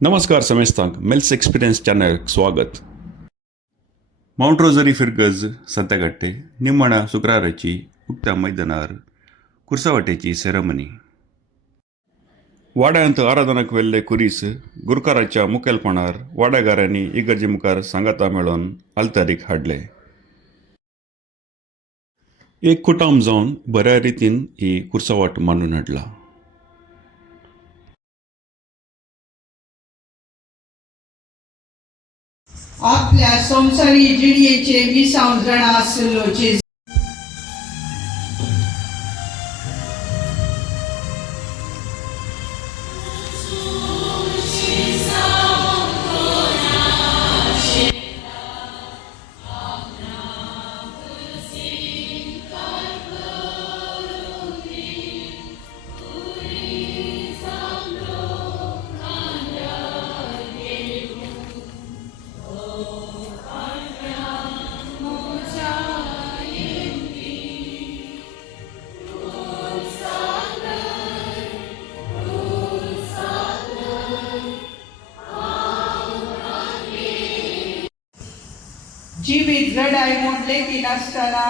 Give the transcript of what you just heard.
नमस्कार समेस्तांक mails experience channel स्वागत. Mount rosary फिरगज संतगट्टे निम्मण शुक्राराची उक्त्या मैदानार कुर्सावटेची सेरेमनी. वाड्यांत आराधनाक वेल्ले कुरीस गुरकाराच्या मुखेलपणार वाड्यागारांनी इगर्जे मुखार सांगाता मेळोन आल्तारीक हाडले. एक कुटाम जावन बऱ्या रितीन ही कुर्सावट मांडून हाडला. आपल्या संवसारी जिणयेचे 20 जाणां आसलो जेजू जिवीत लढाई मोडले की नासतना